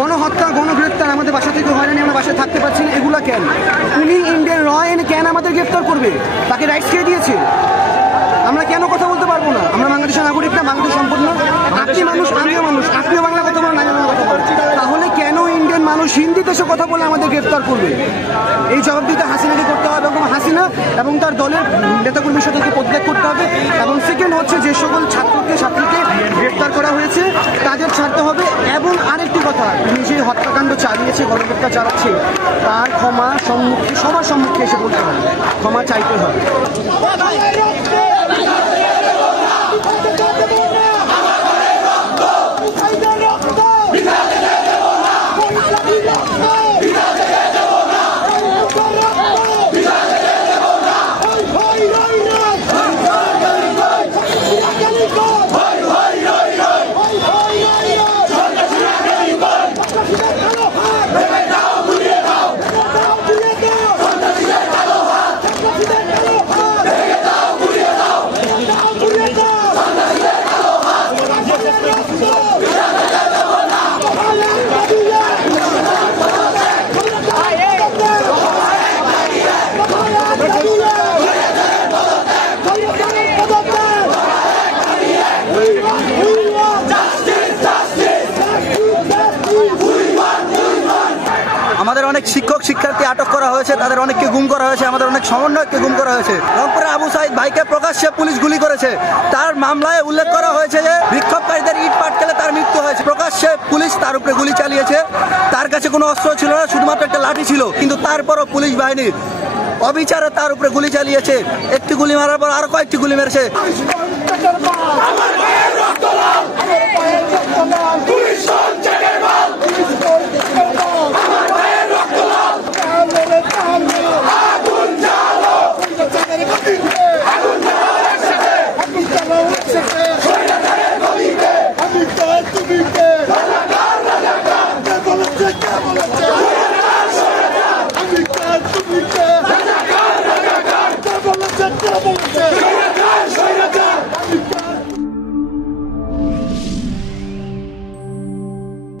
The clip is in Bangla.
গণহত্যা, গণগ্রেপ্তার, আমাদের বাসা থেকে হয়রানি, আমরা বাসায় থাকতে পারছি না, এগুলা কেন? উনি ইন্ডিয়ান র এনে কেন আমাদের গ্রেপ্তার করবে? তাকে রাইটস কে দিয়েছে? আমরা কেন কথা বলতে পারবো না? আমরা বাংলাদেশের নাগরিক না? বাংলাদেশ সম্পূর্ণ আপনি মানুষ, আমিও মানুষ, আপনিও বাংলা কথা বলেন, আমিও বাংলা কথা বলেন, তাহলে কেন ইন্ডিয়ান মানুষ হিন্দিতে এসে কথা বলে আমাদের গ্রেপ্তার করবে? এই জবাবদিহিতা হাসিনাকে করতে হবে এবং হাসিনা এবং তার দলের নেতাকর্মীর সাথে পদত্যাগ করতে হবে। এবং সেকেন্ড হচ্ছে, যে সকল ছাত্রীকে গ্রেপ্তার করা হয়েছে তাদের ছাড়তে হবে। এবং আরেকটি কথা, তিনি যে হত্যাকাণ্ড চালিয়েছে, গণহত্যা চালাচ্ছে, তার ক্ষমা সম্মুখে, সবার সম্মুখে এসে বলতে হবে, ক্ষমা চাইতে হবে। আমাদের অনেক শিক্ষক শিক্ষার্থী আটক করা হয়েছে, তাদের অনেককে গুম করা হয়েছে, আমাদের অনেক সমন্বয়ককে গুম করা হয়েছে। রংপুরে আবু সাইদ ভাইকে প্রকাশ্যে পুলিশ গুলি করেছে, তার মামলায় উল্লেখ করা হয়েছে যে বিক্ষোভকারীদের ইট পাটকেলে তার মৃত্যু হয়েছে। প্রকাশ্যে পুলিশ তার উপরে গুলি চালিয়েছে, তার কাছে কোনো অস্ত্র ছিল না, শুধুমাত্র একটা লাঠি ছিল, কিন্তু তারপরও পুলিশ বাহিনী অবিচারে তার উপরে গুলি চালিয়েছে। একটি গুলি মারার পর আরো কয়েকটি গুলি মেরেছে।